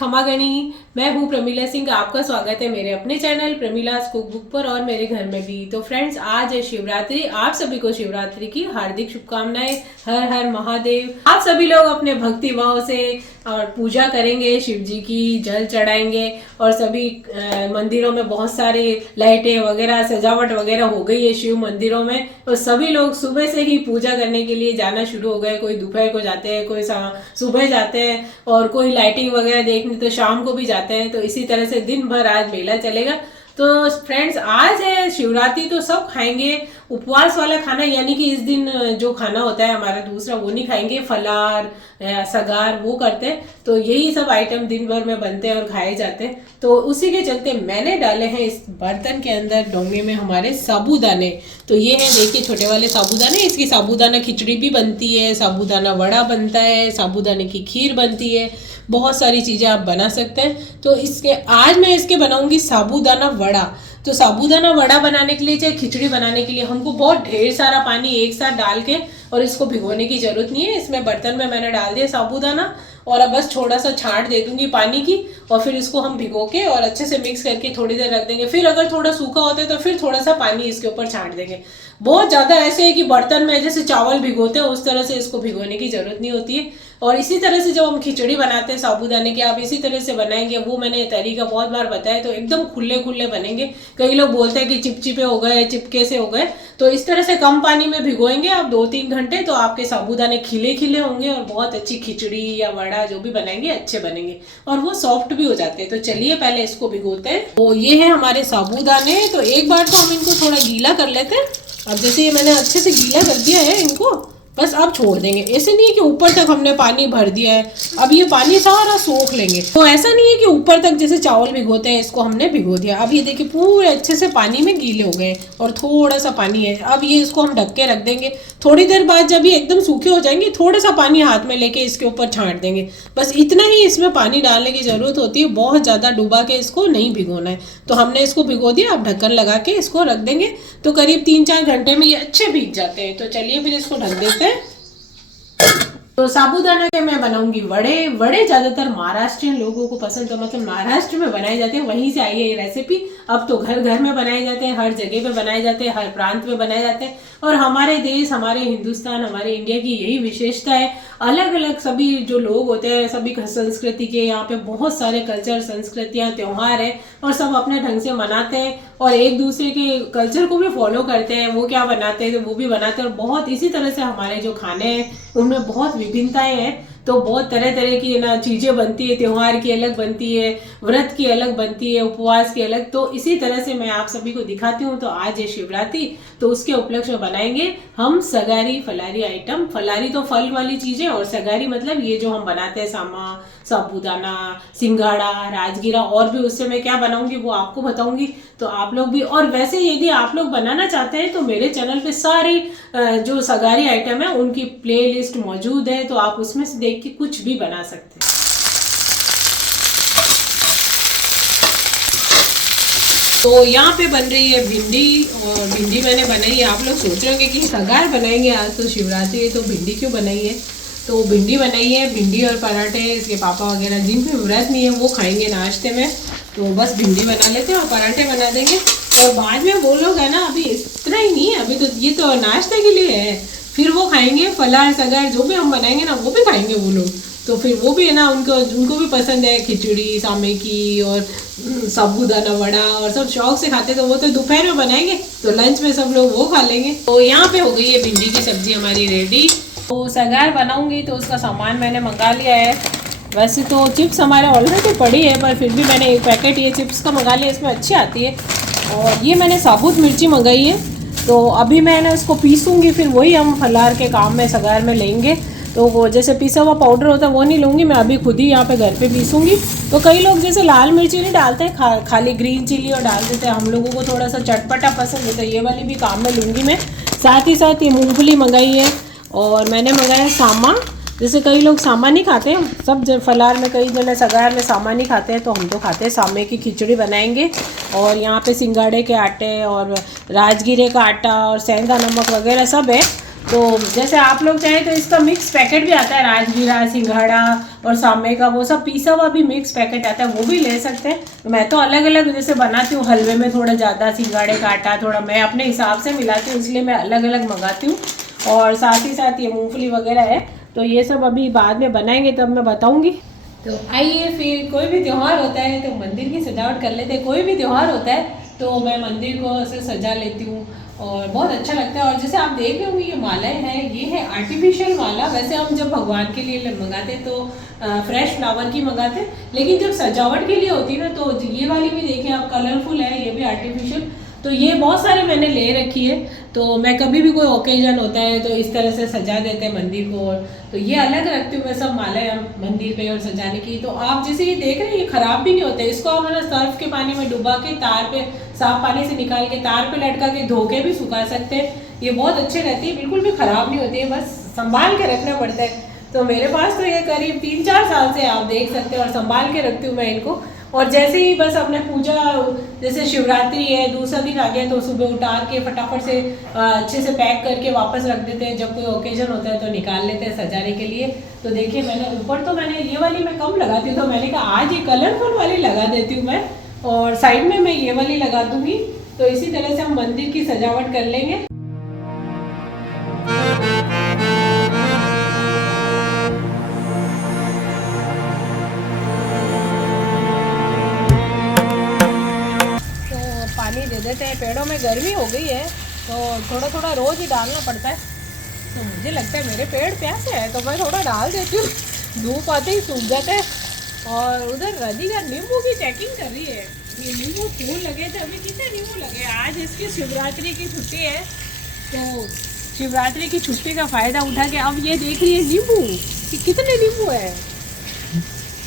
खमागणी। मैं हूँ प्रमीला सिंह। आपका स्वागत है मेरे अपने चैनल प्रमीलास कुक बुक पर और मेरे घर में भी। तो फ्रेंड्स, आज है शिवरात्रि। आप सभी को शिवरात्रि की हार्दिक शुभकामनाएं। हर हर महादेव। आप सभी लोग अपने भक्ति भाव से और पूजा करेंगे, शिव जी की जल चढ़ाएंगे और सभी मंदिरों में बहुत सारी लाइटें वगैरह सजावट वगैरह हो गई है शिव मंदिरों में। तो सभी लोग सुबह से ही पूजा करने के लिए जाना शुरू हो गए। कोई दोपहर को जाते हैं, कोई सुबह जाते हैं और कोई लाइटिंग वगैरह देखने तो शाम को भी जाते हैं। तो इसी तरह से दिन भर आज मेला चलेगा। तो फ्रेंड्स, आज है शिवरात्रि तो सब खाएंगे उपवास वाला खाना, यानी कि इस दिन जो खाना होता है हमारा दूसरा वो नहीं खाएंगे, फलार सगार वो करते हैं। तो यही सब आइटम दिन भर में बनते हैं और खाए जाते हैं। तो उसी के चलते मैंने डाले हैं इस बर्तन के अंदर डोंगे में हमारे साबूदाने। तो ये है, देखिए, छोटे वाले साबूदाने। इसकी साबूदाना खिचड़ी भी बनती है, साबूदाना वड़ा बनता है, साबूदाने की खीर बनती है, बहुत सारी चीज़ें आप बना सकते हैं। तो इसके आज मैं इसके बनाऊंगी साबूदाना वड़ा। तो साबूदाना वड़ा बनाने के लिए चाहे खिचड़ी बनाने के लिए हमको बहुत ढेर सारा पानी एक साथ डाल के और इसको भिगोने की जरूरत नहीं है। इसमें बर्तन में मैंने डाल दिया साबूदाना और अब बस थोड़ा सा छांट दे दूंगी पानी की और फिर इसको हम भिगो के और अच्छे से मिक्स करके थोड़ी देर रख देंगे। फिर अगर थोड़ा सूखा होता है तो फिर थोड़ा सा पानी इसके ऊपर छांट देंगे। बहुत ज़्यादा ऐसे है कि बर्तन में जैसे चावल भिगोते हैं उस तरह से इसको भिगोने की जरूरत नहीं होती है। और इसी तरह से जब हम खिचड़ी बनाते हैं साबूदाने की, आप इसी तरह से बनाएंगे। वो मैंने तरीका बहुत बार बताया। तो एकदम खुले खुले बनेंगे। कई लोग बोलते हैं कि चिपचिपे हो गए, चिपके से हो गए। तो इस तरह से कम पानी में भिगोएंगे आप 2-3 घंटे, तो आपके साबूदाने खिले खिले होंगे और बहुत अच्छी खिचड़ी या वड़ा जो भी बनाएंगे अच्छे बनेंगे और वो सॉफ्ट भी हो जाते हैं। तो चलिए पहले इसको भिगोते हैं। तो ये है हमारे साबूदाने। तो एक बार तो हम इनको थोड़ा गीला कर लेते हैं। अब जैसे ये मैंने अच्छे से गीला कर दिया है इनको, बस अब छोड़ देंगे। ऐसे नहीं है कि ऊपर तक हमने पानी भर दिया है, अब ये पानी सारा सोख लेंगे। तो ऐसा नहीं है कि ऊपर तक जैसे चावल भिगोते हैं इसको हमने भिगो दिया। अब ये देखिए पूरे अच्छे से पानी में गीले हो गए और थोड़ा सा पानी है। अब ये इसको हम ढक के रख देंगे। थोड़ी देर बाद जब ये एकदम सूखे हो जाएंगे, थोड़ा सा पानी हाथ में लेके इसके ऊपर छांट देंगे। बस इतना ही इसमें पानी डालने की जरूरत होती है, बहुत ज़्यादा डुबा के इसको नहीं भिगोना है। तो हमने इसको भिगो दिया, अब ढक्कन लगा के इसको रख देंगे। तो करीब 3-4 घंटे में ये अच्छे भीग जाते हैं। तो चलिए फिर इसको ढक देते हैं। तो साबूदाना के मैं बनाऊंगी वड़े। वड़े ज्यादातर महाराष्ट्रियन लोगों को पसंद, तो मतलब महाराष्ट्र में बनाए जाते हैं, वहीं से आई है ये रेसिपी। अब तो घर घर में बनाए जाते हैं, हर जगह पे बनाए जाते हैं, हर प्रांत में बनाए जाते हैं। और हमारे देश, हमारे हिंदुस्तान, हमारे इंडिया की यही विशेषता है। अलग अलग सभी जो लोग होते हैं, सभी संस्कृति के, यहाँ पे बहुत सारे कल्चर, संस्कृतियाँ, त्योहार है और सब अपने ढंग से मनाते हैं और एक दूसरे के कल्चर को भी फॉलो करते हैं। वो क्या बनाते हैं तो वो भी बनाते हैं। और बहुत इसी तरह से हमारे जो खाने हैं उनमें बहुत विभिन्नताएं हैं। तो बहुत तरह तरह की ना चीज़ें बनती है। त्योहार की अलग बनती है, व्रत की अलग बनती है, उपवास की अलग। तो इसी तरह से मैं आप सभी को दिखाती हूँ। तो आज है शिवरात्रि, तो उसके उपलक्ष्य में बनाएंगे हम सगारी फलारी आइटम। फलारी तो फल वाली चीज़ें और सगारी मतलब ये जो हम बनाते हैं साबूदाना, सिंघाड़ा, राजगीरा, और भी उससे मैं क्या बनाऊंगी वो आपको बताऊंगी। तो आप लोग भी, और वैसे यदि आप लोग बनाना चाहते हैं तो मेरे चैनल पे सारी जो सगारी आइटम है उनकी प्लेलिस्ट मौजूद है। तो आप उसमें से देख के कुछ भी बना सकते हैं। तो यहाँ पे बन रही है भिंडी, और भिंडी मैंने बनाई है। आप लोग सोच रहे होंगे कि सगार बनाएंगे, आज तो शिवरात्रि है तो भिंडी क्यों बनाई है। तो भिंडी बनाई है, भिंडी और पराठे। इसके पापा वगैरह जिनके व्रत नहीं है वो खाएंगे नाश्ते में। तो बस भिंडी बना लेते हैं और पराठे बना देंगे। और बाद में वो लोग है ना, अभी इतना ही नहीं है, अभी तो ये तो नाश्ते के लिए है। फिर वो खाएंगे फलार सगार, जो भी हम बनाएंगे ना वो भी खाएंगे वो लोग। तो फिर वो भी है ना, उनको भी पसंद है खिचड़ी सामे की और साबूदाना वड़ा और सब शौक से खाते। तो वो तो दोपहर में बनाएंगे, तो लंच में सब लोग वो खा लेंगे। तो यहाँ पे हो गई है भिंडी की सब्जी हमारी रेडी। तो सगार बनाऊंगी तो उसका सामान मैंने मंगा लिया है। वैसे तो चिप्स हमारे ऑलरेडी पड़ी है, पर फिर भी मैंने एक पैकेट ये चिप्स का मंगा लिया, इसमें अच्छी आती है। और ये मैंने साबुत मिर्ची मंगाई है। तो अभी मैंने उसको पीसूंगी, फिर वही हम फलार के काम में सगार में लेंगे। तो वो जैसे पीसा हुआ पाउडर होता है वो नहीं लूँगी मैं, अभी खुद ही यहाँ पे घर पे पीसूंगी। तो कई लोग जैसे लाल मिर्ची नहीं डालते हैं, खाली ग्रीन चिली और डाल देते हैं। हम लोगों को थोड़ा सा चटपटा पसंद है, तो ये वाली भी काम में लूँगी मैं। साथ ही साथ ये मूँगफली मंगाई है और मैंने मंगाया सामा। जैसे कई लोग सामा नहीं खाते, सब फलार में कई जने सगार में सामा नहीं खाते हैं, तो हम तो खाते हैं। सामे की खिचड़ी बनाएंगे और यहाँ पे सिंगाड़े के आटे और राजगीरे का आटा और सेंधा नमक वगैरह सब है। तो जैसे आप लोग चाहें तो इसका मिक्स पैकेट भी आता है, राजगीरा, सिंघाड़ा और सामे का वो सब पीसा हुआ भी मिक्स पैकेट आता है, वो भी ले सकते हैं। तो मैं तो अलग अलग जैसे बनाती हूँ, हलवे में थोड़ा ज़्यादा सिंघाड़े का आटा थोड़ा मैं अपने हिसाब से मिलाती हूँ, इसलिए मैं अलग अलग मंगाती हूँ। और साथ ही साथ ये मूँगफली वगैरह है, तो ये सब अभी बाद में बनाएंगे तब मैं बताऊँगी। तो आइए फिर, कोई भी त्यौहार होता है तो मंदिर की सजावट कर लेते हैं। कोई भी त्यौहार होता है तो मैं मंदिर को ऐसे सजा लेती हूँ और बहुत अच्छा लगता है। और जैसे आप देख रहे होंगे ये मालाएं हैं, ये है आर्टिफिशियल माला। वैसे हम जब भगवान के लिए मंगाते तो फ्रेश फ्लावर की मंगाते, लेकिन जब सजावट के लिए होती है ना तो ये वाली भी देखिए आप, कलरफुल है, ये भी आर्टिफिशियल। तो ये बहुत सारे मैंने ले रखी है, तो मैं कभी भी कोई ओकेजन होता है तो इस तरह से सजा देते हैं मंदिर को। और तो ये अलग रखती हूँ मैं सब मालाएं मंदिर पे और सजाने की। तो आप जैसे ये देख रहे हैं ये खराब भी नहीं होते, इसको आप ना सर्फ के पानी में डुबा के तार पे, साफ पानी से निकाल के तार पे लटका के धो के भी सुखा सकते हैं। ये बहुत अच्छे रहती है, बिल्कुल भी खराब नहीं होती है, बस संभाल के रखना पड़ता है। तो मेरे पास तो ये करीब 3-4 साल से आप देख सकते हैं और संभाल के रखती हूँ मैं इनको। और जैसे ही बस अपने पूजा, जैसे शिवरात्रि है, दूसरा दिन आ गया तो सुबह उतार के फटाफट से अच्छे से पैक करके वापस रख देते हैं। जब कोई ओकेजन होता है तो निकाल लेते हैं सजाने के लिए। तो देखिए मैंने ऊपर तो मैंने ये वाली मैं कम लगाती हूँ, तो मैंने कहा आज ये कलरफुल वाली लगा देती हूँ मैं, और साइड में मैं ये वाली लगा दूँगी। तो इसी तरह से हम मंदिर की सजावट कर लेंगे। पानी दे देते हैं, पेड़ों में गर्मी हो गई है तो थोड़ा थोड़ा रोज़ ही डालना पड़ता है। तो मुझे लगता है मेरे पेड़ प्यासे हैं तो मैं थोड़ा डाल देती हूँ, धूप आते ही सूख जाते हैं। और उधर राधिका नींबू की चेकिंग कर रही है, ये नींबू फूल लगे थे, अभी कितने नींबू लगे। आज इसकी शिवरात्रि की छुट्टी है, तो शिवरात्रि की छुट्टी का फ़ायदा उठा के अब ये देख रही है नींबू कि कितने नींबू है।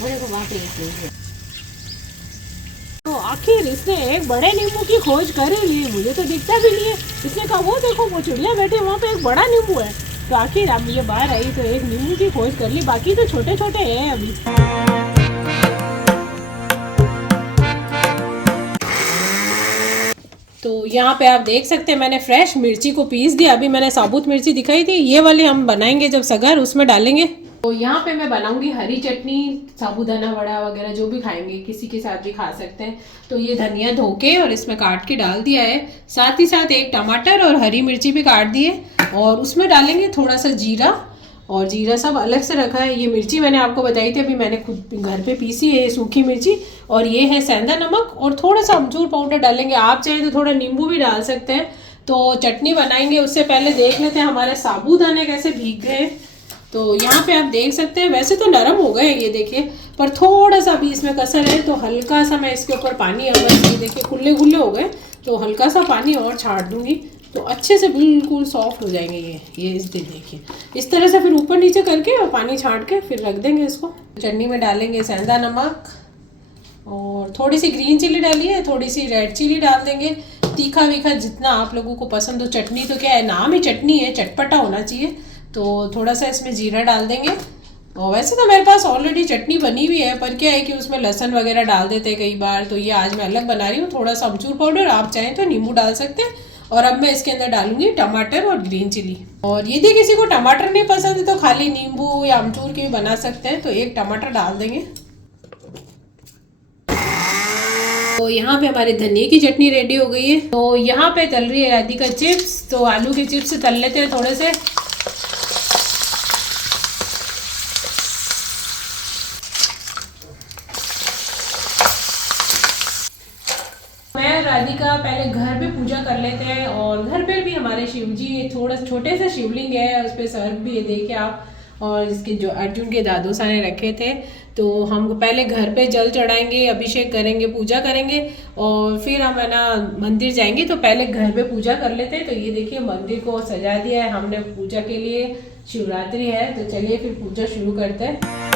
मुझे को वहाँ पे तो आखिर इसने एक बड़े नींबू की खोज कर ही ली, मुझे तो दिखता भी नहीं है। इसने कहा वो देखो वो चिड़िया बैठी वहाँ पे एक बड़ा नींबू है। तो आखिर अब ये बाहर आई तो एक नींबू की खोज कर ली, बाकी तो छोटे छोटे हैं अभी। तो यहाँ पे आप देख सकते हैं मैंने फ्रेश मिर्ची को पीस दिया। अभी मैंने साबुत मिर्ची दिखाई थी, ये वाली हम बनाएंगे जब सगर उसमें डालेंगे। तो यहाँ पे मैं बनाऊंगी हरी चटनी, साबूदाना वड़ा वगैरह जो भी खाएंगे, किसी के साथ भी खा सकते हैं। तो ये धनिया धो के और इसमें काट के डाल दिया है, साथ ही साथ एक टमाटर और हरी मिर्ची भी काट दिए। और उसमें डालेंगे थोड़ा सा जीरा, और जीरा सब अलग से रखा है। ये मिर्ची मैंने आपको बताई थी, अभी मैंने खुद घर पे पीसी है सूखी मिर्ची। और ये है सेंधा नमक और थोड़ा सा अमचूर पाउडर डालेंगे, आप चाहें तो थोड़ा नींबू भी डाल सकते हैं। तो चटनी बनाएंगे उससे पहले देख लेते हैं हमारे साबूदाने कैसे भीग गए। तो यहाँ पे आप देख सकते हैं वैसे तो नरम हो गए ये देखिए, पर थोड़ा सा भी इसमें कसर है। तो हल्का सा मैं इसके ऊपर पानी, अब ये देखिए खुले खुले हो गए तो हल्का सा पानी और छाड़ दूंगी तो अच्छे से बिल्कुल सॉफ्ट हो जाएंगे ये इस देखिए इस तरह से। फिर ऊपर नीचे करके और पानी छाड़ के फिर रख देंगे इसको। चटनी में डालेंगे सेंधा नमक और थोड़ी सी ग्रीन चिली डाली है, थोड़ी सी रेड चिली डाल देंगे। तीखा वीखा जितना आप लोगों को पसंद हो। चटनी तो क्या है, नाम ही चटनी है, चटपटा होना चाहिए। तो थोड़ा सा इसमें जीरा डाल देंगे। और वैसे तो मेरे पास ऑलरेडी चटनी बनी हुई है, पर क्या है कि उसमें लहसुन वगैरह डाल देते हैं कई बार, तो ये आज मैं अलग बना रही हूँ। थोड़ा सा अमचूर पाउडर, आप चाहें तो नींबू डाल सकते हैं। और अब मैं इसके अंदर डालूंगी टमाटर और ग्रीन चिली। और यदि किसी को टमाटर नहीं पसंद है तो खाली नींबू या अमचूर के भी बना सकते हैं। तो एक टमाटर डाल देंगे। तो यहाँ पे हमारे धनिया की चटनी रेडी हो गई है। तो यहाँ पे तल रही है राधिका चिप्स। तो आलू के चिप्स तल लेते हैं थोड़े से। राधिका पहले घर पे पूजा कर लेते हैं, और घर पे भी हमारे शिव जी थोड़ा छोटे से शिवलिंग है, उस पर सर्प भी है देखिए आप। और इसके जो अर्जुन के दादू सा ने रखे थे, तो हम पहले घर पे जल चढ़ाएंगे, अभिषेक करेंगे, पूजा करेंगे, और फिर हम है ना मंदिर जाएंगे। तो पहले घर पे पूजा कर लेते हैं। तो ये देखिए मंदिर को सजा दिया है हमने पूजा के लिए, शिवरात्रि है तो चलिए फिर पूजा शुरू करते हैं।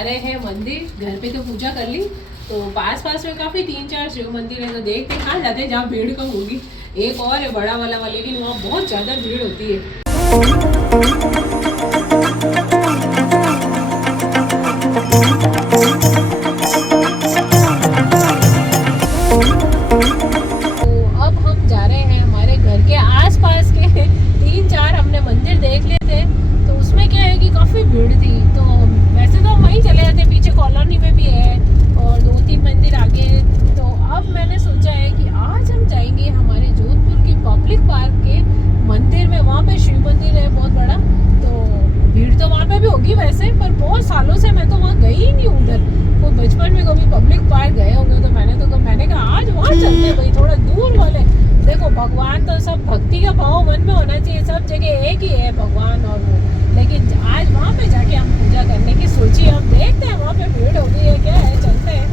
जा रहे हैं मंदिर। घर पे तो पूजा कर ली, तो पास में काफ़ी 3-4 शिव मंदिर है, तो देखते हैं कहाँ जाते हैं जहाँ भीड़ कम होगी। एक और है बड़ा वाला लेकिन वहाँ बहुत ज़्यादा भीड़ होती है। भगवान तो सब भक्ति का भाव मन में होना चाहिए, सब जगह एक ही है भगवान और वो, लेकिन आज वहाँ पे जाके हम पूजा करने की सोची। हम देखते हैं वहाँ पे भीड़ हो गई है क्या है, चलते हैं।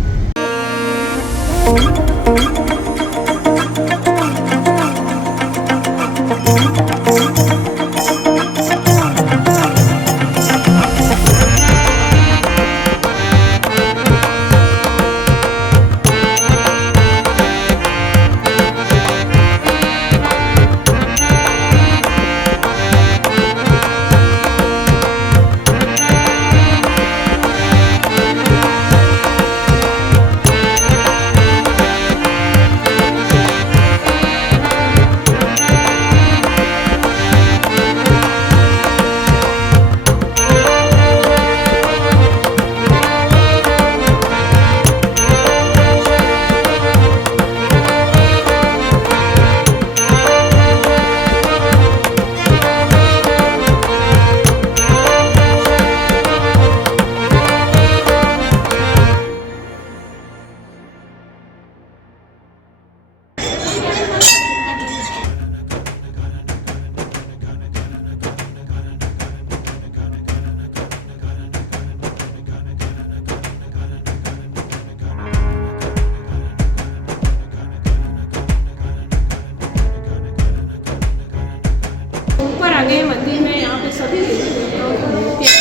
आगे मंदिर में यहाँ पे सभी देवताओं की मूर्तियाँ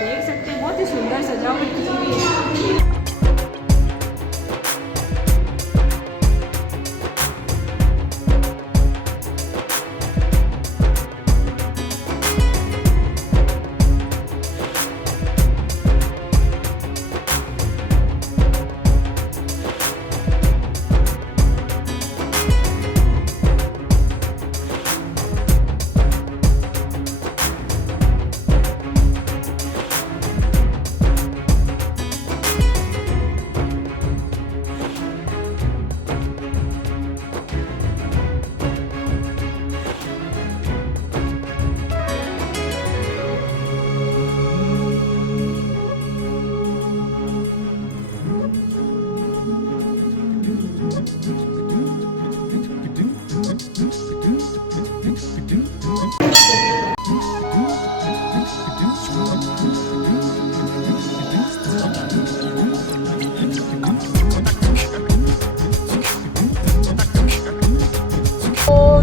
देख सकते हैं, बहुत ही सुंदर सजावट की हुई है।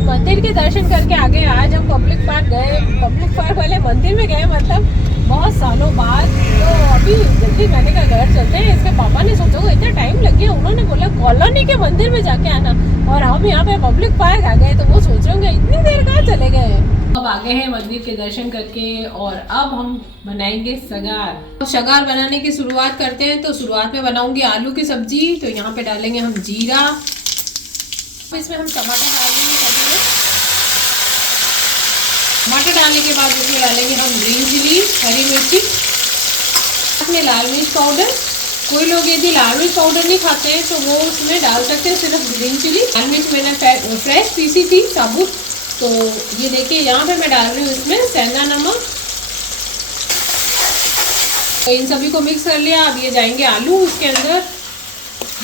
मंदिर के दर्शन करके आगे आज हम पब्लिक पार्क गए। पब्लिक पार्क वाले मंदिर में गए, मतलब बहुत सालों बाद। तो अभी जल्दी मैंने कहा घर चलते हैं। इसके पापा ने सोचा इतना टाइम लग गया, उन्होंने बोला कॉलोनी के मंदिर में जाके आना, और हम यहाँ पे पब्लिक पार्क आ गए। तो वो सोच रहे होंगे इतनी देर कहाँ चले गए। अब आगे हैं मंदिर के दर्शन करके, और अब हम बनाएंगे सगार। तो सगार बनाने की शुरुआत करते हैं। तो शुरुआत में बनाऊंगी आलू की सब्जी। तो यहाँ पे डालेंगे हम जीरा, इसमें हम टमाटर डालेंगे, टमाटर डालने के बाद इसमें डालेंगे हम ग्रीन चिली, हरी मिर्ची, अपने लाल मिर्च पाउडर। कोई लोग यदि लाल मिर्च पाउडर नहीं खाते हैं तो वो उसमें डाल सकते हैं सिर्फ ग्रीन चिली। लाल मिर्च मैंने फ्रेश पीसी थी साबुत। तो ये देखिए यहाँ पे मैं डाल रही हूँ इसमें सेंधा नमक। तो इन सभी को मिक्स कर लिया। अब ये जाएंगे आलू उसके अंदर।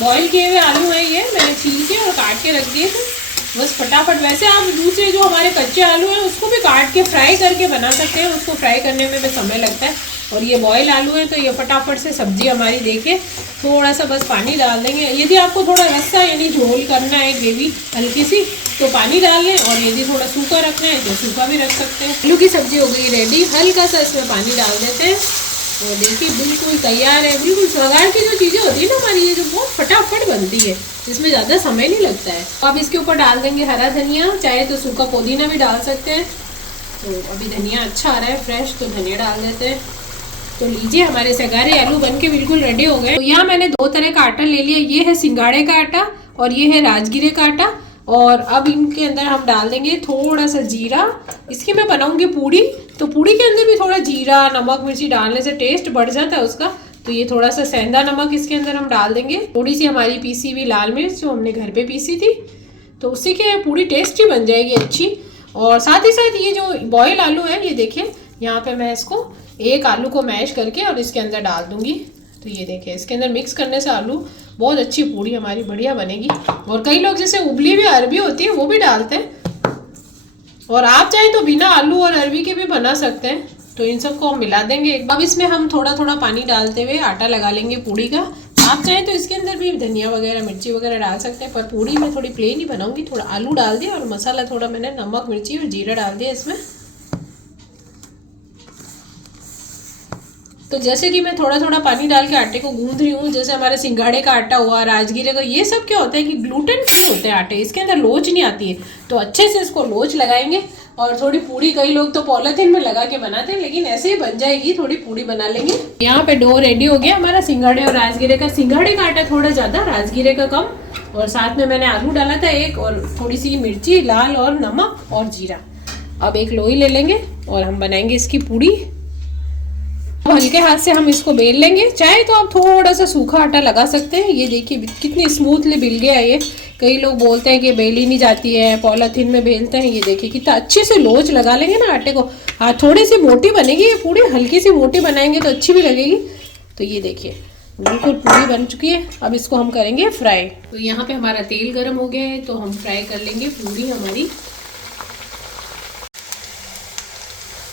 बॉईल किए हुए आलू हैं, ये मैंने छील के और काट के रख दिए थे। बस फटाफट, वैसे आप दूसरे जो हमारे कच्चे आलू हैं उसको भी काट के फ्राई करके बना सकते हैं, उसको फ्राई करने में भी समय लगता है। और ये बॉयल आलू है, तो ये फटाफट से सब्जी हमारी देखिए। थोड़ा सा बस पानी डाल देंगे। यदि आपको थोड़ा रस्सा यानी झोल करना है, ग्रेवी हल्की सी, तो पानी डाल लें, और यदि थोड़ा सूखा रखना है तो सूखा भी रख सकते हैं। आलू की सब्जी हो गई रेडी। हल्का सा इसमें पानी डाल देते हैं और देखिए बिल्कुल तैयार है। बिल्कुल स्वागार की जो चीज़ें होती है ना हमारी, ये जो बहुत फटाफट बनती है, इसमें ज़्यादा समय नहीं लगता है। अब इसके ऊपर डाल देंगे हरा धनिया, चाहे तो सूखा पुदीना भी डाल सकते हैं। तो अभी धनिया अच्छा आ रहा है फ्रेश, तो धनिया डाल देते हैं। तो लीजिए हमारे सगारे आलू बनके बिल्कुल रेडी हो गए। तो यहाँ मैंने 2 तरह का आटा ले लिया, ये है सिंगाड़े का आटा और ये है राजगिरे का आटा। और अब इनके अंदर हम डाल देंगे थोड़ा सा जीरा। इसकी मैं बनाऊंगी पूड़ी, तो पूड़ी के अंदर भी थोड़ा जीरा नमक मिर्ची डालने से टेस्ट बढ़ जाता है उसका। तो ये थोड़ा सा सेंधा नमक इसके अंदर हम डाल देंगे, थोड़ी सी हमारी पीसी हुई लाल मिर्च जो हमने घर पे पीसी थी, तो उससे क्या है पूड़ी टेस्टी बन जाएगी अच्छी। और साथ ही साथ ये जो बॉयल आलू है, ये देखिए यहाँ पे मैं इसको एक आलू को मैश करके और इसके अंदर डाल दूंगी। तो ये देखिए इसके अंदर मिक्स करने से आलू बहुत अच्छी पूड़ी हमारी बढ़िया बनेगी। और कई लोग जैसे उबली हुई अरबी होती है वो भी डालते हैं, और आप चाहे तो बिना आलू और अरबी के भी बना सकते हैं। तो इन सबको हम मिला देंगे। अब इसमें हम थोड़ा थोड़ा पानी डालते हुए आटा लगा लेंगे पूड़ी का। आप चाहें तो इसके अंदर भी धनिया वगैरह मिर्ची वगैरह डाल सकते हैं, पर पूड़ी में थोड़ी प्लेन ही बनाऊंगी। थोड़ा आलू डाल दिया और मसाला थोड़ा मैंने नमक मिर्ची और जीरा डाल दिया इसमें। तो जैसे कि मैं थोड़ा थोड़ा पानी डाल के आटे को गूंद रही हूँ, जैसे हमारे सिंगाड़े का आटा हुआ, राजगीरे का, ये सब क्या होता है कि ग्लूटेन फ्री होते हैं आटे, इसके अंदर लोच नहीं आती है। तो अच्छे से इसको लोच लगाएंगे। और थोड़ी पूड़ी कई लोग तो पॉलिथीन में लगा के बनाते हैं, लेकिन ऐसे ही बन जाएगी, थोड़ी पूड़ी बना लेंगे। यहाँ पे डो रेडी हो गया हमारा सिंगाड़े और राजगीरे का। सिंगाड़े का आटा थोड़ा ज़्यादा, राजगीरे का कम। और साथ में मैंने आलू डाला था एक, और थोड़ी सी मिर्ची लाल और नमक और जीरा। अब एक लोई ले लेंगे और हम बनाएंगे इसकी पूड़ी। हल्के हाथ से हम इसको बेल लेंगे, चाहे तो आप थोड़ा सा सूखा आटा लगा सकते हैं। ये देखिए कितनी स्मूथली बिल गया है ये। कई लोग बोलते हैं कि बेली नहीं जाती है, पॉलीथीन में बेलते हैं। ये देखिए कितना अच्छे से लोच लगा लेंगे ना आटे को। हाँ थोड़ी सी मोटी बनेगी ये पूड़ी, हल्की सी मोटी बनाएंगे तो अच्छी भी लगेगी। तो ये देखिए बिल्कुल पूड़ी बन चुकी है। अब इसको हम करेंगे फ्राई। तो यहाँ पे हमारा तेल गर्म हो गया है, तो हम फ्राई कर लेंगे पूड़ी हमारी।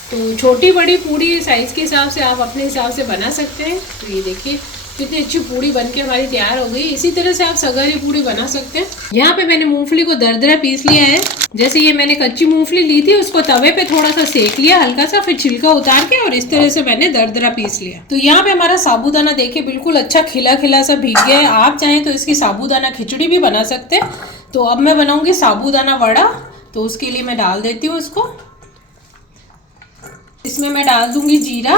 तो छोटी बड़ी पूड़ी साइज़ के हिसाब से आप अपने हिसाब से बना सकते हैं। तो ये देखिए कितनी अच्छी पूड़ी बनके हमारी तैयार हो गई। इसी तरह से आप सगारी पूड़ी बना सकते हैं। यहाँ पे मैंने मूंगफली को दरदरा पीस लिया है। जैसे ये मैंने कच्ची मूंगफली ली थी, उसको तवे पे थोड़ा सा सेक लिया हल्का सा, फिर छिलका उतार के और इस तरह से मैंने दरदरा पीस लिया। तो यहाँ पे हमारा साबूदाना देखिए बिल्कुल अच्छा खिला खिला सा भीग गया है। आप चाहें तो इसकी साबूदाना खिचड़ी भी बना सकते हैं। तो अब मैं बनाऊंगी साबूदाना वड़ा, तो उसके लिए मैं डाल देती हूँ इसको। इसमें मैं डाल दूंगी जीरा।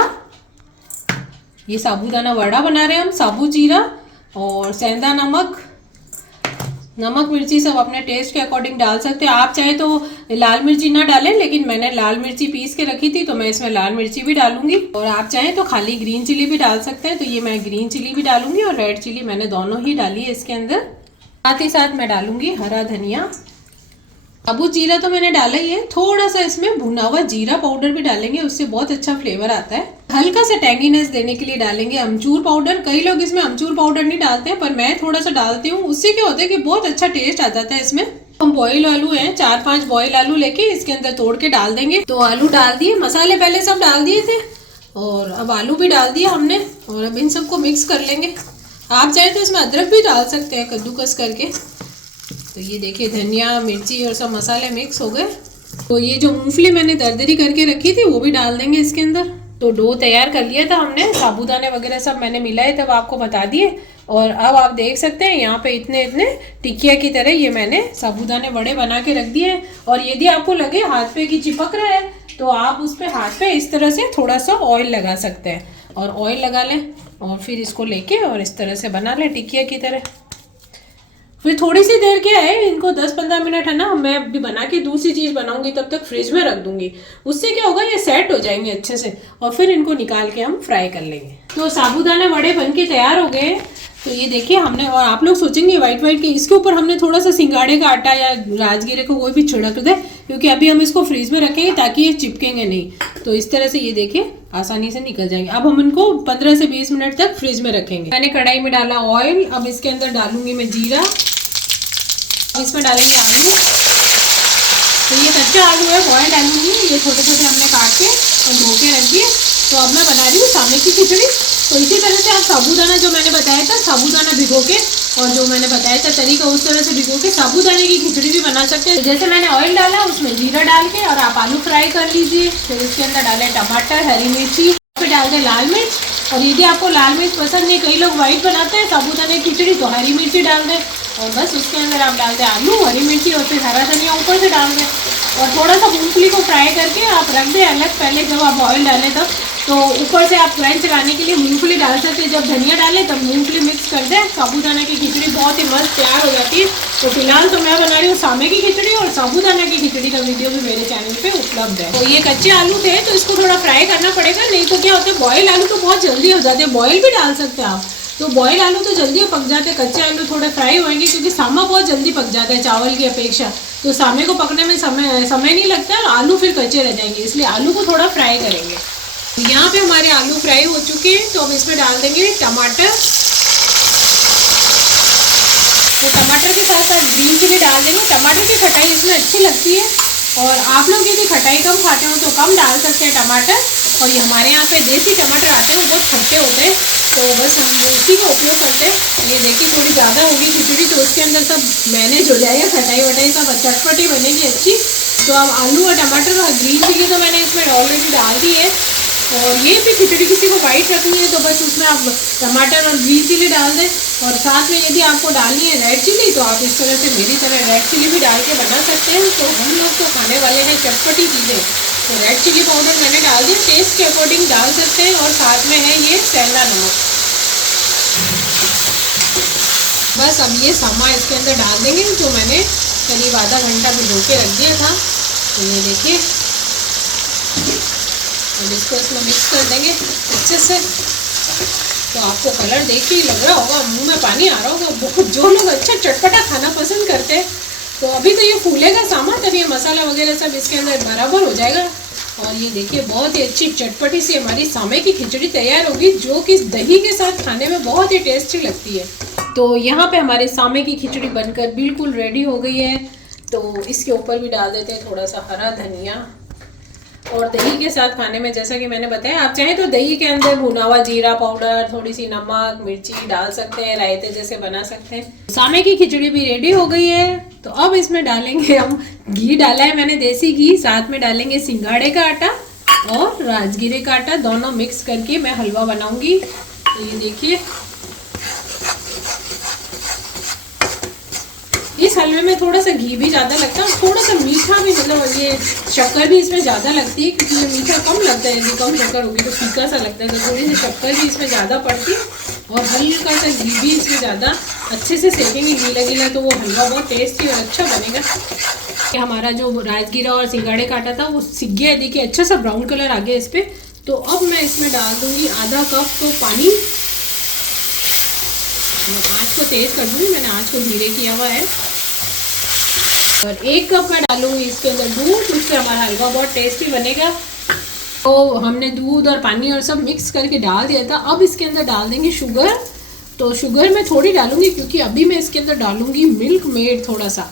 ये साबूदाना वड़ा बना रहे हैं हम, साबुत जीरा और सेंधा नमक, नमक मिर्ची सब अपने टेस्ट के अकॉर्डिंग डाल सकते हैं। आप चाहे तो लाल मिर्ची ना डालें, लेकिन मैंने लाल मिर्ची पीस के रखी थी तो मैं इसमें लाल मिर्ची भी डालूंगी। और आप चाहें तो खाली ग्रीन चिली भी डाल सकते हैं। तो ये मैं ग्रीन चिली भी डालूंगी और रेड चिली मैंने दोनों ही डाली है इसके अंदर। साथ ही साथ मैं डालूंगी हरा धनिया। साबुत जीरा तो मैंने डाला ही है, थोड़ा सा इसमें भुना हुआ जीरा पाउडर भी डालेंगे, उससे बहुत अच्छा फ्लेवर आता है। हल्का सा टैंगीनेस देने के लिए डालेंगे अमचूर पाउडर। कई लोग इसमें अमचूर पाउडर नहीं डालते हैं, पर मैं थोड़ा सा डालती हूँ। उससे क्या होता है कि बहुत अच्छा टेस्ट आ जाता है इसमें। हम बॉयल आलू हैं, 4-5 बॉयल आलू लेके इसके अंदर तोड़ के डाल देंगे। तो आलू डाल दिए, मसाले पहले सब डाल दिए थे और अब आलू भी डाल दिया हमने, और अब इन सबको मिक्स कर लेंगे। आप चाहे तो इसमें अदरक भी डाल सकते हैं कद्दूकस करके। तो ये देखिए धनिया मिर्ची और सब मसाले मिक्स हो गए। तो ये जो मूंगफली मैंने दरदरी करके रखी थी वो भी डाल देंगे इसके अंदर। तो डो तैयार कर लिया था हमने, साबूदाने वगैरह सब मैंने मिलाए तब आपको बता दिए। और अब आप देख सकते हैं यहाँ पे इतने इतने टिकिया की तरह ये मैंने साबूदाने वड़े बना के रख दिए हैं। और यदि आपको लगे हाथ पे कि चिपक रहा है, तो आप उस पर हाथ पे इस तरह से थोड़ा सा ऑयल लगा सकते हैं, और ऑयल लगा लें और फिर इसको लेके और इस तरह से बना लें टिकिया की तरह। फिर थोड़ी सी देर क्या है, इनको 10-15 मिनट है ना, मैं अभी बना के दूसरी चीज़ बनाऊंगी, तब तक फ्रिज में रख दूंगी। उससे क्या होगा, ये सेट हो जाएंगे अच्छे से, और फिर इनको निकाल के हम फ्राई कर लेंगे। तो साबूदाना वड़े बन के तैयार हो गए। तो ये देखिए हमने, और आप लोग सोचेंगे वाइट वाइट के, इसके ऊपर हमने थोड़ा सा सिंगाड़े का आटा या राजगीरे को कोई भी छिड़क दे, क्योंकि अभी हम इसको फ्रीज में रखेंगे ताकि ये चिपकेंगे नहीं। तो इस तरह से ये देखिए आसानी से निकल जाएंगे। अब हम इनको 15 से 20 मिनट तक फ्रिज में रखेंगे। मैंने कढ़ाई में डाला ऑयल, अब इसके अंदर डालूंगी मैं जीरा, इसमें डालेंगे आलू। तो ये कच्चा आलू है, बॉइल्ड आलू नहीं है, ये छोटे छोटे हमने काट के और धो के रख दिए। तो अब मैं बना रही हूँ सामने की खिचड़ी। तो इसी तरह से आप साबूदाना जो मैंने बताया था, साबूदाना भिगो के, और जो मैंने बताया था तरीका, उस तरह से भिगो के साबूदाने की खिचड़ी भी बना सकते हैं। जैसे मैंने ऑयल डाला, उसमें जीरा डाल के और आप आलू फ्राई कर लीजिए। फिर इसके अंदर डालें टमाटर, हरी मिर्ची, फिर डाल दें लाल मिर्च, और यदि आपको लाल मिर्च पसंद नहीं, कई लोग व्हाइट बनाते हैं साबूदाना खिचड़ी, तो हरी मिर्ची डाल दें और बस उसके अंदर आप डाल दें आलू, हरी मिर्ची और फिर हरा धनिया ऊपर से डाल दें और थोड़ा सा मूंगफली को फ्राई करके आप रख दें अलग। पहले जब आप ऑयल डालें तब तो ऊपर से आप क्रंच लाने के लिए मूंगफली डाल सकते हैं। जब धनिया डालें तब मूंगफली मिक्स कर दें। साबूदाना की खिचड़ी बहुत ही मस्त तैयार हो जाती है। तो फिलहाल तो मैं बना रही हूँ सामे की खिचड़ी और साबूदाना की खिचड़ी का वीडियो भी मेरे चैनल पे उपलब्ध है। तो ये कच्चे आलू थे तो इसको थोड़ा फ्राई करना पड़ेगा, नहीं तो क्या होता है बॉयल आलू तो बहुत जल्दी हो जाते हैं। बॉयल भी डाल सकते हैं आप, तो बॉयल आलू तो जल्दी पक जाते हैं, कच्चे आलू थोड़े फ्राई होंगे क्योंकि सामा बहुत जल्दी पक जाता है चावल की अपेक्षा। तो सामे को पकने में समय नहीं लगता है और आलू फिर कच्चे रह जाएंगे, इसलिए आलू को थोड़ा फ्राई करेंगे। यहाँ पे हमारे आलू फ्राई हो चुके हैं तो अब इसमें डाल देंगे टमाटर। तो टमाटर के साथ साथ ग्रीन चिली डाल देंगे। टमाटर की खटाई इसमें अच्छी लगती है और आप लोग यदि खटाई कम खाते हो तो कम डाल सकते हैं टमाटर। और ये हमारे यहाँ पे देसी टमाटर आते हैं, वो बहुत खट्टे होते हैं, तो बस हम उसी का उपयोग करते हैं। ये देखिए थोड़ी ज़्यादा होगी खिचड़ी तो उसके अंदर सब मैनेज हो जाएगा, खटाई वटाई सब चटपटी बनेगी अच्छी। तो अब आलू और टमाटर और ग्रीन चिली तो मैंने इसमें ऑलरेडी डाल दी है। और ये भी खिचड़ी किसी को वाइट रखनी है तो बस उसमें आप टमाटर और ग्रीन चिली डाल दें। और साथ में यदि आपको डालनी है रेड चिली तो आप इस तरह से मेरी तरह रेड चिली भी डाल के बना सकते हैं। तो हम लोग तो खाने वाले हैं चटपटी चीज़ें, तो रेड चिली पाउडर मैंने डाल दिया, टेस्ट के अकॉर्डिंग डाल सकते हैं। और साथ में है ये सेंधा नमक। बस अब ये सामा इसके अंदर डाल देंगे जो मैंने करीब आधा घंटा भिगो के रख दिया था। तो ये देखिए अब इसको इसमें मिक्स कर देंगे अच्छे से। तो आपको कलर देख के ही लग रहा होगा, मुंह में पानी आ रहा होगा। बहुत जो लोग अच्छा चटपटा खाना पसंद करते हैं तो अभी तो ये फूलेगा सामा, तब ये मसाला वगैरह सब इसके अंदर बराबर हो जाएगा। और ये देखिए बहुत ही अच्छी चटपटी सी हमारी सामे की खिचड़ी तैयार होगी जो कि दही के साथ खाने में बहुत ही टेस्टी लगती है। तो यहाँ पे हमारे सामे की खिचड़ी बनकर बिल्कुल रेडी हो गई है। तो इसके ऊपर भी डाल देते हैं थोड़ा सा हरा धनिया। और दही के साथ खाने में जैसा कि मैंने बताया, आप चाहें तो दही के अंदर भुना हुआ जीरा पाउडर, थोड़ी सी नमक मिर्ची डाल सकते हैं, रायते जैसे बना सकते हैं। सामे की खिचड़ी भी रेडी हो गई है। तो अब इसमें डालेंगे हम घी, डाला है मैंने देसी घी, साथ में डालेंगे सिंघाड़े का आटा और राजगिरे का आटा, दोनों मिक्स करके मैं हलवा बनाऊंगी। तो ये देखिए इस हलवे में थोड़ा सा घी भी ज़्यादा लगता है, थोड़ा सा मीठा भी, मतलब ये शक्कर भी इसमें ज़्यादा लगती है क्योंकि ये मीठा कम लगता है। यदि कम शक्कर होगी तो फीका सा लगता है, तो थोड़ी सी शक्कर भी इसमें ज़्यादा पड़ती है और हल्का सा घी भी इसमें ज़्यादा। अच्छे से सेकेंगे गीला गीला तो वो हलवा बहुत टेस्टी और अच्छा बनेगा। हमारा जो राजगिरा और सिंघाड़े का आटा था वो सीख गया है, देखिए अच्छा सा ब्राउन कलर आ गया इस पर। तो अब मैं इसमें डाल दूँगी आधा कप तो पानी। आँच को तेज़ कर दूँगी, मैंने आँच को धीरे किया हुआ है। और 1 कप मैं डालूंगी इसके अंदर दूध, उससे हमारा हलवा बहुत टेस्टी बनेगा। तो हमने दूध और पानी और सब मिक्स करके डाल दिया था। अब इसके अंदर डाल देंगे शुगर। तो शुगर मैं थोड़ी डालूंगी क्योंकि अभी मैं इसके अंदर डालूंगी मिल्क मेड थोड़ा सा।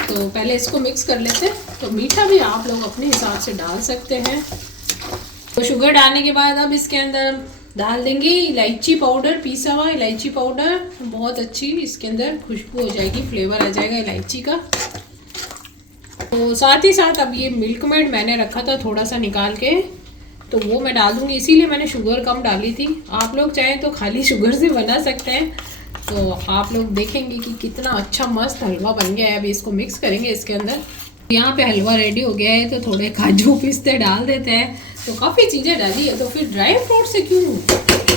तो पहले इसको मिक्स कर लेते हैं। तो मीठा भी आप लोग अपने हिसाब से डाल सकते हैं। तो शुगर डालने के बाद अब इसके अंदर डाल देंगे इलायची पाउडर, पीसा हुआ इलायची पाउडर। बहुत अच्छी इसके अंदर खुशबू हो जाएगी, फ्लेवर आ जाएगा इलायची का। तो साथ ही साथ अब ये मिल्क मेड मैंने रखा था थोड़ा सा निकाल के, तो वो मैं डाल दूँगी, इसीलिए मैंने शुगर कम डाली थी। आप लोग चाहें तो खाली शुगर से बना सकते हैं। तो आप लोग देखेंगे कि कितना अच्छा मस्त हलवा बन गया है। अभी इसको मिक्स करेंगे इसके अंदर। यहाँ पे हलवा रेडी हो गया है तो थोड़े काजू पिस्ते डाल देते हैं। तो काफ़ी चीज़ें डाली है तो फिर ड्राई फ्रूट से क्यों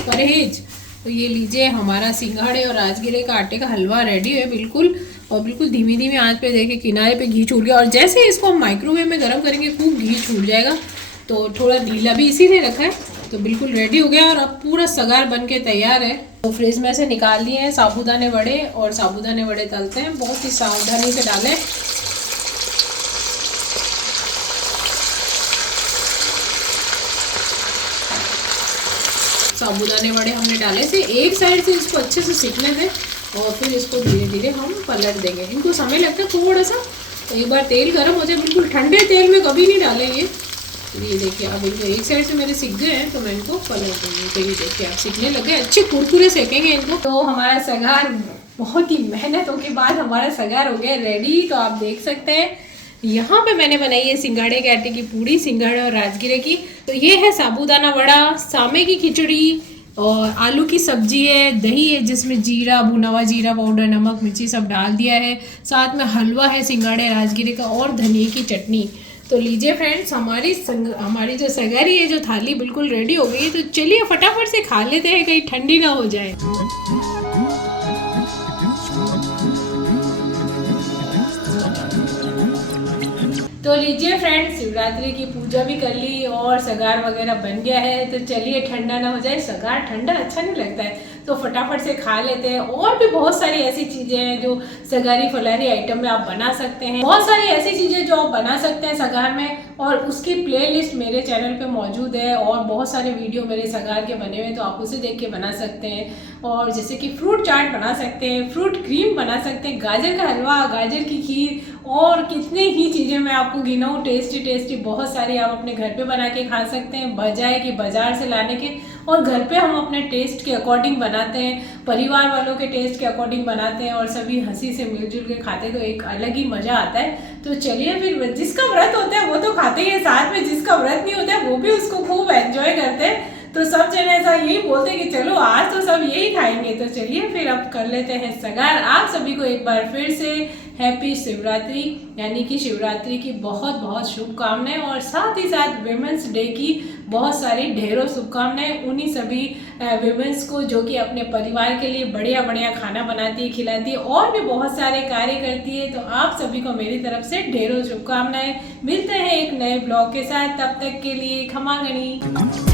परहेज। तो ये लीजिए हमारा सिंघाड़े और राजगिरे का आटे का हलवा रेडी है बिल्कुल। और बिल्कुल धीमी धीमी आंच पे देखिए किनारे पे घी छूट गया और जैसे इसको हम माइक्रोवेव में गर्म करेंगे खूब घी छूट जाएगा। तो थोड़ा ढीला भी इसीलिए रखा है। तो बिल्कुल रेडी हो गया और अब पूरा सगार बन के तैयार है। तो फ्रिज में से निकाल लिए हैं साबूदाने वड़े और साबूदाने वड़े तलते हैं, बहुत ही सावधानी से डालें। साबूदाने वड़े हमने डाले थे, एक साइड से इसको अच्छे से सिकने दें और फिर इसको धीरे धीरे हम पलट देंगे। इनको समय लगता है थोड़ा सा, तो एक बार तेल गर्म हो जाए, बिल्कुल ठंडे तेल में कभी नहीं डालेंगे। तो ये देखिए अब इनको एक साइड से मेरे सिक गए हैं तो मैं इनको पलट दूँगी। तो ये देखिए अब सिकने लगे, अच्छे कुरकुरे सेकेंगे इनको। तो हमारा सगार बहुत ही मेहनतों के बाद हमारा सगार हो गया रेडी। तो आप देख सकते हैं यहाँ पे मैंने बनाई है सिंघाड़े के आटे की पूड़ी, सिंघाड़े और राजगिरे की। तो ये है साबूदाना वड़ा, सामे की खिचड़ी और आलू की सब्जी है, दही है जिसमें जीरा, भुना हुआ जीरा पाउडर, नमक, मिर्ची सब डाल दिया है, साथ में हलवा है सिंगाड़े राजगिरे का और धनिए की चटनी। तो लीजिए फ्रेंड्स, हमारी जो सगारी है, जो थाली बिल्कुल रेडी हो गई है। तो चलिए फटाफट से खा लेते हैं, कहीं ठंडी ना हो जाए। तो लीजिए फ्रेंड्स, शिवरात्रि की पूजा भी कर ली और सगार वगैरह बन गया है। तो चलिए ठंडा ना हो जाए, सगार ठंडा अच्छा नहीं लगता है, तो फटाफट से खा लेते हैं। और भी बहुत सारी ऐसी चीज़ें हैं जो सगारी फलारी आइटम में आप बना सकते हैं। बहुत सारी ऐसी चीज़ें जो आप बना सकते हैं सगार में, और उसकी प्लेलिस्ट मेरे चैनल पे मौजूद है। और बहुत सारे वीडियो मेरे सगार के बने हुए हैं, तो आप उसे देख के बना सकते हैं। और जैसे कि फ्रूट चाट बना सकते हैं, फ्रूट क्रीम बना सकते हैं, गाजर का हलवा, गाजर की खीर, और कितनी ही चीज़ें मैं आपको गिनाऊँ, टेस्टी टेस्टी बहुत सारी आप अपने घर पे बना के खा सकते हैं, बजाय कि बाजार से लाने के। और घर पे हम अपने टेस्ट के अकॉर्डिंग बनाते हैं, परिवार वालों के टेस्ट के अकॉर्डिंग बनाते हैं, और सभी हंसी से मिलजुल के खाते हैं, तो एक अलग ही मज़ा आता है। तो चलिए फिर, जिसका व्रत होता है वो तो खाते ही है, साथ में जिसका व्रत नहीं होता है वो भी उसको खूब एंजॉय करते हैं। तो सब जने ऐसा यही बोलते हैं कि चलो आज तो सब यही खाएंगे। तो चलिए फिर अब कर लेते हैं सगार। आप सभी को एक बार फिर से हैप्पी शिवरात्रि, यानी कि शिवरात्रि की बहुत बहुत शुभकामनाएं, और साथ ही साथ विमेंस डे की बहुत सारी ढेरों शुभकामनाएं उन्हीं सभी विमेंस को जो कि अपने परिवार के लिए बढ़िया बढ़िया खाना बनाती है, खिलाती है, और भी बहुत सारे कार्य करती है। तो आप सभी को मेरी तरफ से ढेरों शुभकामनाएं। मिलते हैं एक नए ब्लॉग के साथ, तब तक के लिए खमा गणी।